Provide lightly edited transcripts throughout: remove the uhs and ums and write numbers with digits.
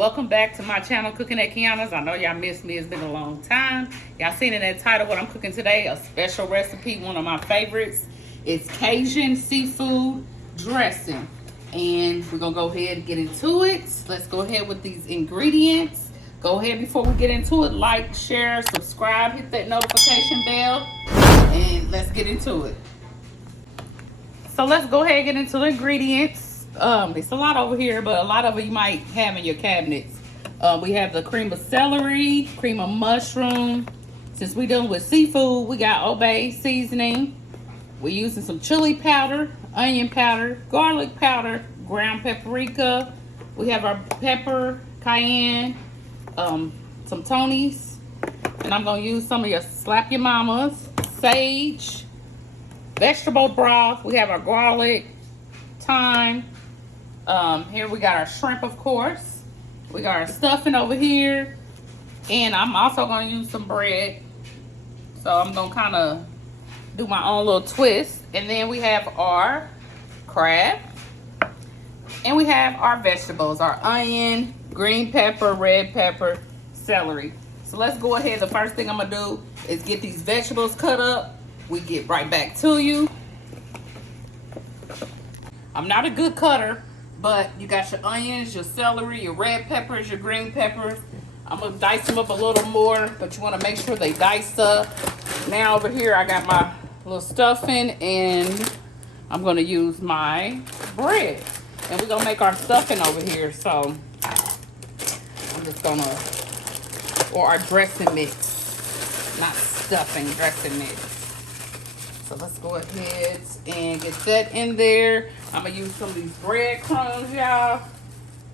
Welcome back to my channel, Cooking at Cayenne's. I know y'all missed me. It's been a long time. Y'all seen in that title what I'm cooking today, a special recipe, one of my favorites. It's Cajun seafood dressing. And we're going to go ahead and get into it. Let's go ahead with these ingredients. Go ahead before we get into it, like, share, subscribe, hit that notification bell, and let's get into it. So let's go ahead and get into the ingredients. It's a lot over here, but a lot of it you might have in your cabinets. We have the cream of celery, cream of mushroom. Since we're dealing with seafood, we got Obey seasoning. We're using some chili powder, onion powder, garlic powder, ground paprika. We have our pepper, cayenne, some Tonys, and I'm gonna use some of your slap your mamas, sage, vegetable broth. We have our garlic, thyme. Here we got our shrimp, of course. We got our stuffing over here, and I'm also gonna use some bread. So I'm gonna kind of do my own little twist. And then we have our crab, and we have our vegetables, our onion, green pepper, red pepper, celery. So let's go ahead. The first thing I'm gonna do is get these vegetables cut up. We get right back to you. I'm not a good cutter, but you got your onions, your celery, your red peppers, your green peppers. I'm gonna dice them up a little more, but you wanna make sure they dice up. Now over here, I got my little stuffing, and I'm gonna use my bread. And we're gonna make our stuffing over here, so I'm just gonna, or our dressing mix, not stuffing, dressing mix. So let's go ahead and get that in there. I'm gonna use some of these breadcrumbs, y'all,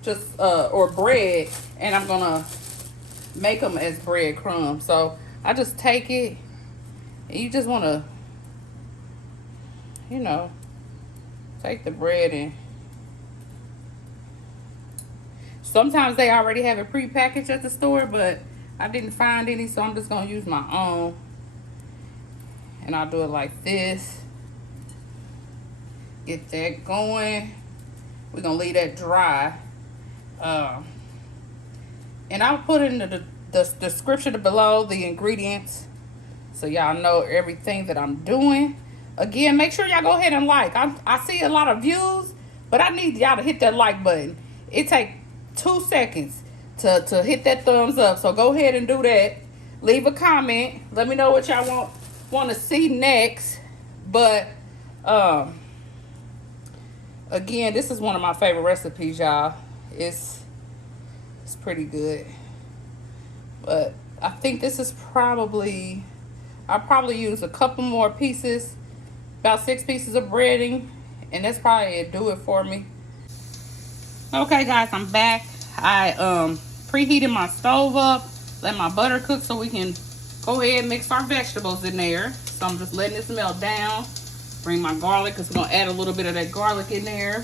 just or bread, and I'm gonna make them as breadcrumbs. So I just take it, and you just wanna, you know, take the bread, and sometimes they already have it pre-packaged at the store, but I didn't find any, so I'm just gonna use my own. And I'll do it like this. Get that going. We're gonna leave that dry. And I'll put in the description below the ingredients, so y'all know everything that I'm doing. Again, make sure y'all go ahead and like. I see a lot of views, but I need y'all to hit that like button. It takes 2 seconds to hit that thumbs up. So go ahead and do that. Leave a comment. Let me know what y'all want to see next. But again, this is one of my favorite recipes, y'all. It's pretty good, but I think this is probably, I'll probably use a couple more pieces, about 6 pieces of breading, and that's probably it, do it for me. Okay guys, I'm back. I preheated my stove up, let my butter cook so we can go ahead and mix our vegetables in there. So I'm just letting this melt down. Bring my garlic, because we're going to add a little bit of that garlic in there.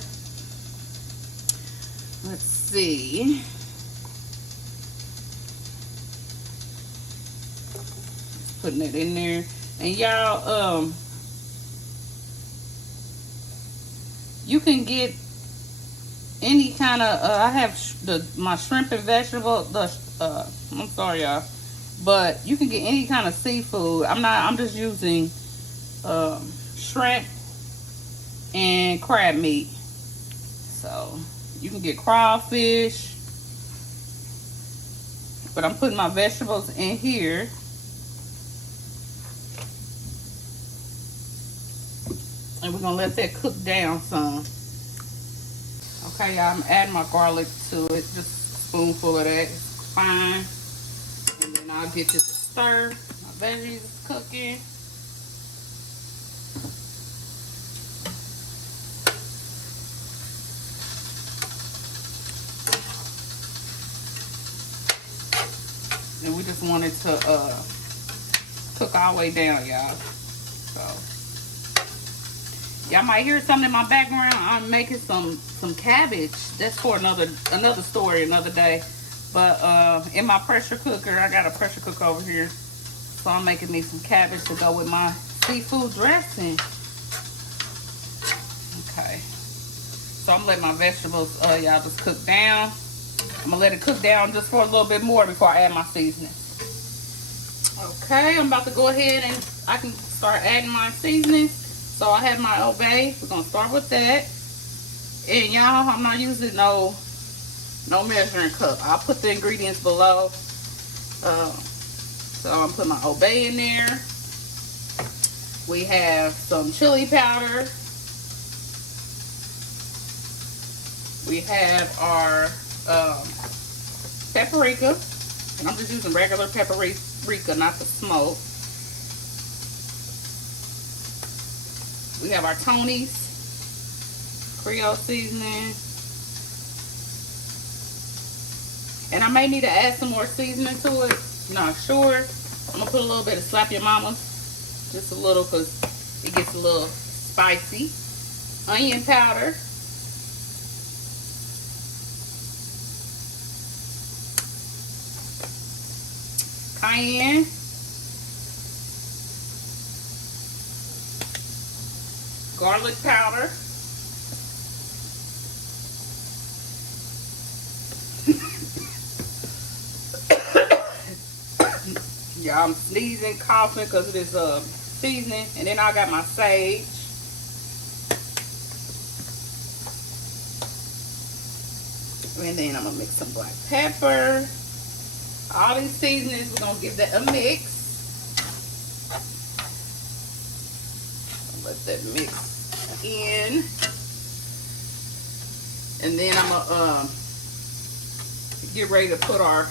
Let's see. Just putting it in there. And y'all, you can get any kind of, I have my shrimp and vegetable, I'm sorry y'all, but you can get any kind of seafood. I'm just using shrimp and crab meat. So you can get crawfish, but I'm putting my vegetables in here. And we're gonna let that cook down some. Okay, y'all, I'm adding my garlic to it, just a spoonful of that, it's fine. And then I'll get this to stir. My veggies is cooking. And we just want it to cook all the way down, y'all. So y'all might hear something in my background. I'm making some cabbage. That's for another story, another day. But in my pressure cooker, I got a pressure cooker over here, so I'm making me some cabbage to go with my seafood dressing. Okay, so I'm letting my vegetables y'all just cook down. I'm gonna let it cook down just for a little bit more before I add my seasoning. Okay, I'm about to go ahead and I can start adding my seasoning. So I have my Old Bay. We're gonna start with that. And y'all, I'm not using no measuring cup. I'll put the ingredients below. So I'm putting my Old Bay in there. We have some chili powder. We have our paprika, and I'm just using regular paprika, not the smoke. We have our Tony's Creole seasoning, and I may need to add some more seasoning to it. Not sure. I'm gonna put a little bit of Slap Your Mama, just a little, because it gets a little spicy. Onion powder. Cayenne. Garlic powder. Yeah, I'm sneezing, coughing because of this seasoning. And then I got my sage. And then I'm gonna mix some black pepper. All these seasonings, we're gonna give that a mix. Let that mix in. And then I'm gonna get ready to put our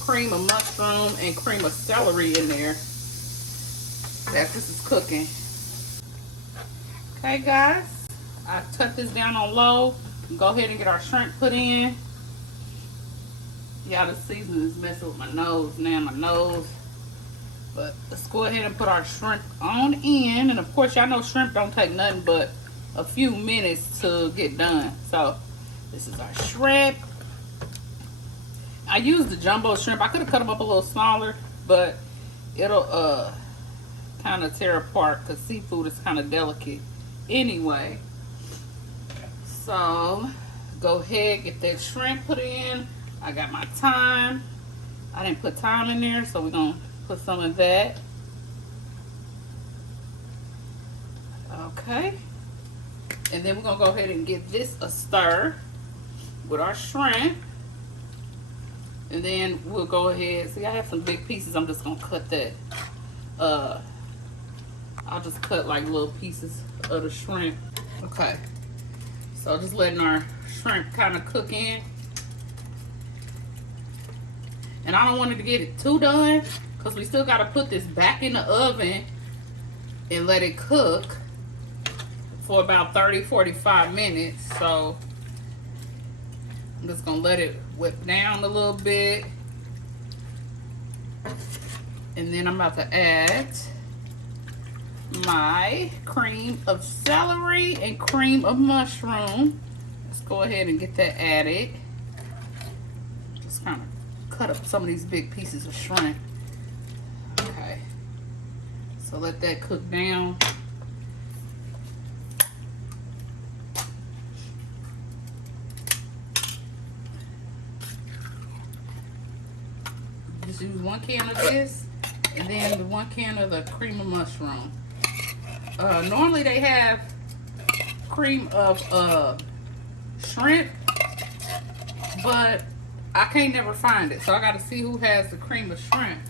cream of mushroom and cream of celery in there as this is cooking. Okay guys, I cut this down on low. Go ahead and get our shrimp put in. Yeah, the seasoning is messing with my nose now, but let's go ahead and put our shrimp on in. And of course, y'all know shrimp don't take nothing but a few minutes to get done. So this is our shrimp. I used the jumbo shrimp. I could have cut them up a little smaller, but it'll kind of tear apart because seafood is kind of delicate anyway. So go ahead, get that shrimp put in. I got my thyme. I didn't put thyme in there, so we're gonna put some of that. Okay. And then we're gonna go ahead and give this a stir with our shrimp. And then we'll go ahead. See, I have some big pieces. I'm just gonna cut that. I'll just cut like little pieces of the shrimp. Okay. So just letting our shrimp kind of cook in. And I don't want it to get it too done because we still got to put this back in the oven and let it cook for about 30-45 minutes. So I'm just going to let it whip down a little bit. And then I'm about to add my cream of celery and cream of mushroom. Let's go ahead and get that added. Just kind of cut up some of these big pieces of shrimp. Okay, so let that cook down. Just use 1 can of this and then the 1 can of the cream of mushroom. Normally they have cream of shrimp, but I can't never find it, so I gotta see who has the cream of shrimp.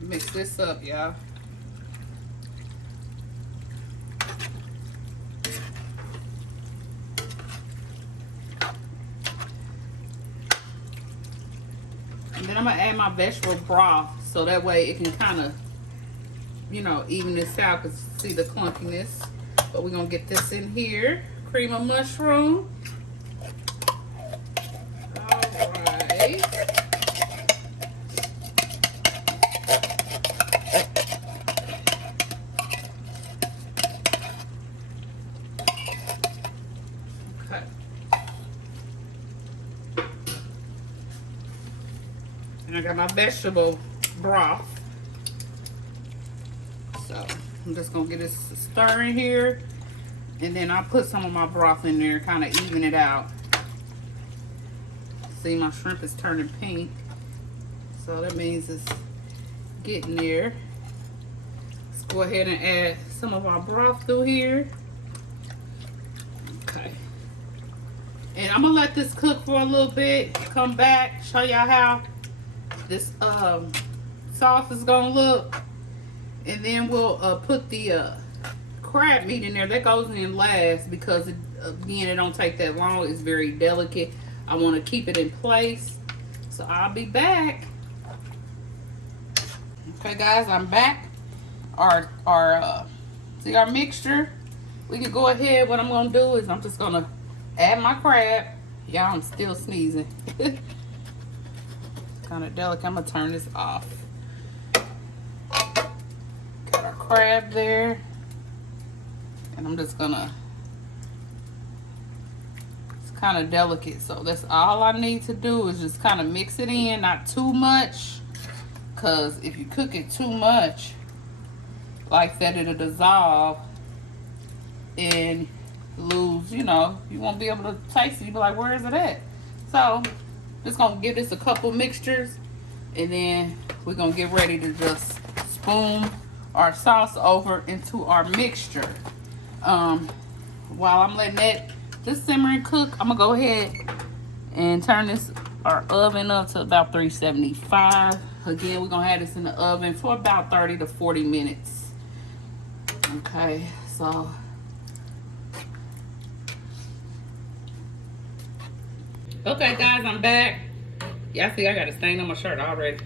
Mix this up, y'all. And then I'm gonna add my vegetable broth so that way it can kind of, you know, even this out, because see the clunkiness. But we're gonna get this in here. Cream of mushroom. All right. Okay. And I got my vegetable broth. So I'm just gonna get this stirring here, and then I'll put some of my broth in there, kind of even it out. See, my shrimp is turning pink, so that means it's getting there. Let's go ahead and add some of our broth through here. Okay. And I'm gonna let this cook for a little bit, come back, show y'all how this sauce is gonna look. And then we'll put the crab meat in there. That goes in last because, again, it don't take that long. It's very delicate. I want to keep it in place. So I'll be back. Okay, guys, I'm back. See our mixture? We can go ahead. What I'm going to do is I'm just going to add my crab. Y'all, I'm still sneezing. Kind of delicate. I'm going to turn this off. Got our crab there. And I'm just going to, it's kind of delicate. So that's all I need to do is just kind of mix it in. Not too much. Because if you cook it too much, like that, it'll dissolve and lose, you know, you won't be able to taste it. You'll be like, where is it at? So just gonna give this a couple mixtures, and then we're gonna get ready to just spoon our sauce over into our mixture. While I'm letting that just simmer and cook, I'm gonna go ahead and turn our oven up to about 375. Again, we're gonna have this in the oven for about 30 to 40 minutes. Okay, so okay, guys, I'm back. Y'all see I got a stain on my shirt already.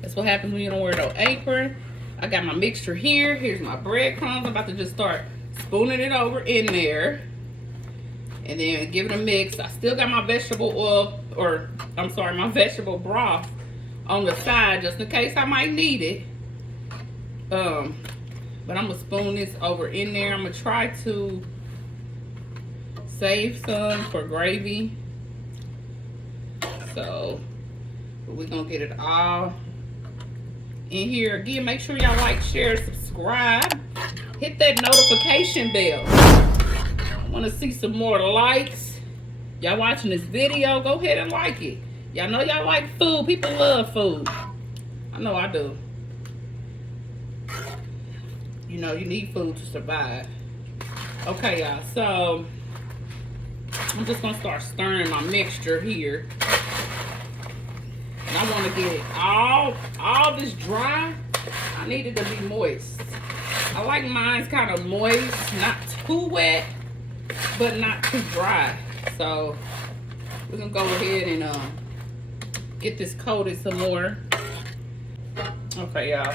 That's what happens when you don't wear no apron. I got my mixture here. Here's my breadcrumbs. I'm about to just start spooning it over in there. And then give it a mix. I still got my vegetable oil, or I'm sorry, my vegetable broth on the side just in case I might need it. But I'm gonna spoon this over in there. I'm gonna try to save some for gravy. So we're gonna get it all in here. Again, make sure y'all like, share, subscribe. Hit that notification bell. I wanna see some more likes. Y'all watching this video, go ahead and like it. Y'all know y'all like food. People love food. I know I do. You know, you need food to survive. Okay, y'all, so I'm just gonna start stirring my mixture here. And I wanna get it all this dry. I need it to be moist. I like mine's kind of moist, not too wet, but not too dry. So we're gonna go ahead and get this coated some more. Okay, y'all.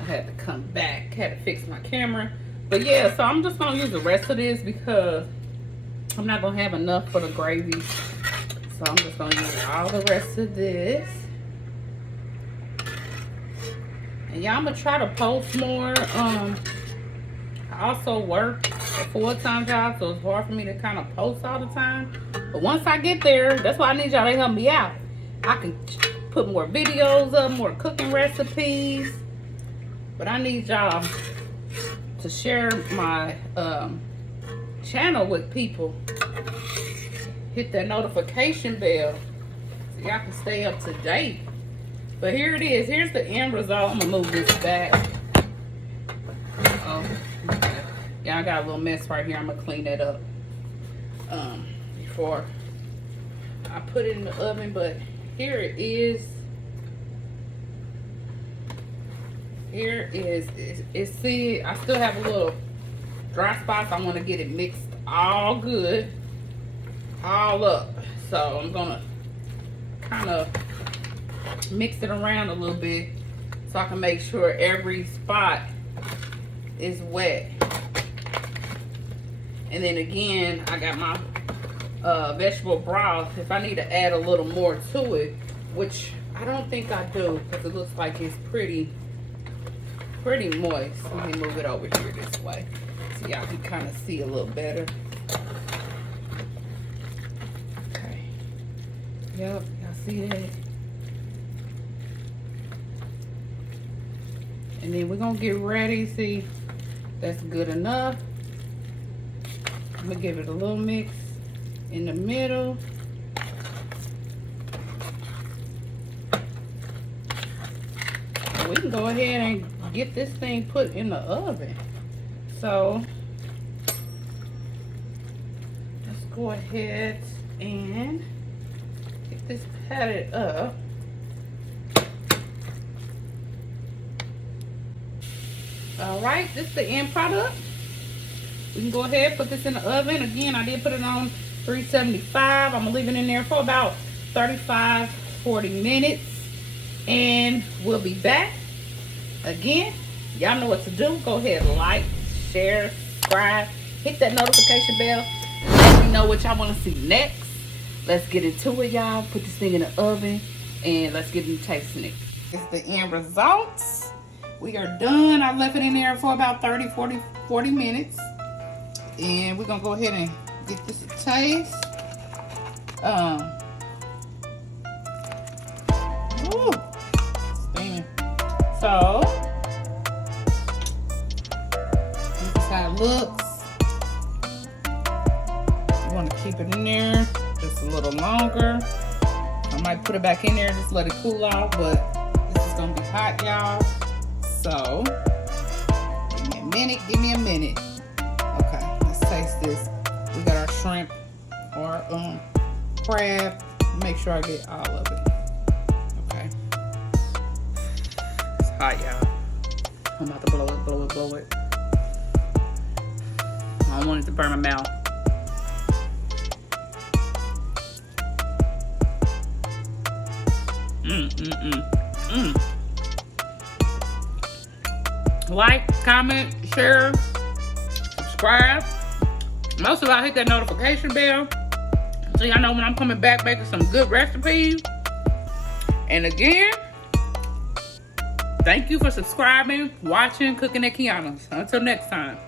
I had to come back, had to fix my camera. But yeah, so I'm just gonna use the rest of this because I'm not gonna have enough for the gravy. So I'm just gonna use all the rest of this. And y'all, I'm gonna try to post more. I also work a full-time job, so it's hard for me to kind of post all the time. But once I get there, that's why I need y'all to help me out. I can put more videos up, more cooking recipes. But I need y'all to share my channel with people. Hit that notification bell so y'all can stay up to date. But here it is. Here's the end result. I'm gonna move this back. Oh, okay. Yeah, I got a little mess right here. I'm gonna clean that up before I put it in the oven. But here it is. Here is see, I still have a little dry spots. I want to get it mixed all good, all up. So I'm gonna kind of mix it around a little bit so I can make sure every spot is wet. And then again, I got my vegetable broth. If I need to add a little more to it, which I don't think I do because it looks like it's pretty moist. Let me move it over here this way so y'all can kind of see a little better. Okay. Yep, y'all see that? And And then we're gonna get ready. See, that's good enough. I'm gonna give it a little mix in the middle. We can go ahead and get this thing put in the oven. So let's go ahead and get this patted up. All right, this is the end product. We can go ahead and put this in the oven. Again, I did put it on 375. I'm gonna leave it in there for about 35-40 minutes. And we'll be back. Again, y'all know what to do. Go ahead, like, share, subscribe, hit that notification bell. Let me know what y'all want to see next. Let's get into it, y'all. Put this thing in the oven and let's get into tasting it. It's the end results. We are done. I left it in there for about 40 minutes. And we're gonna go ahead and get this a taste. Woo, steaming. So this is how it looks. You want to keep it in there just a little longer. I might put it back in there, just let it cool off, but this is gonna be hot, y'all. So give me a minute. Okay, let's taste this. We got our shrimp or crab. Make sure I get all of it. Okay. It's hot, y'all. I'm about to blow it. I don't want it to burn my mouth. Like, comment, share, subscribe. Most of all, hit that notification bell so y'all know when I'm coming back making some good recipes. And again, thank you for subscribing, watching, cooking at Kiana's. Until next time.